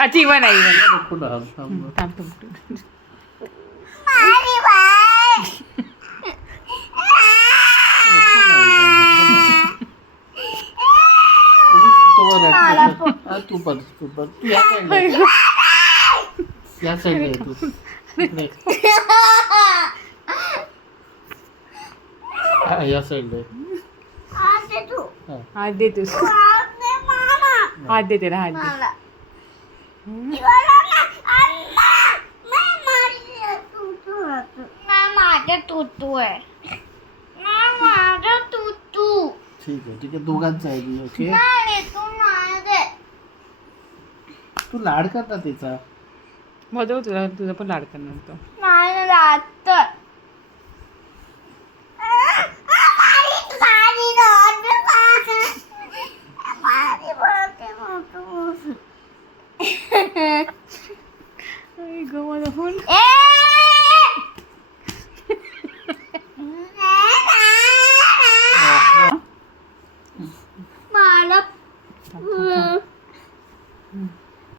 अच्छा इवा नाही इवा नाही. नको ना, थांब. थांब थांब. नको ना, नको ना. तो रडतो. हा, तू बघ. तू या साईडला ये तू इकडे. हा, या साईडला ये. हा. हात दे तू. हात दे त्याला हात दे. माझा तुतू आहे माझा तुतू ठीक आहे दोघांचं आहे मी. ओके नाही तू नाही दे तू लाड कर ना तिचा. मधू तुला तुझा पण लाड करणार तो. नाही राहत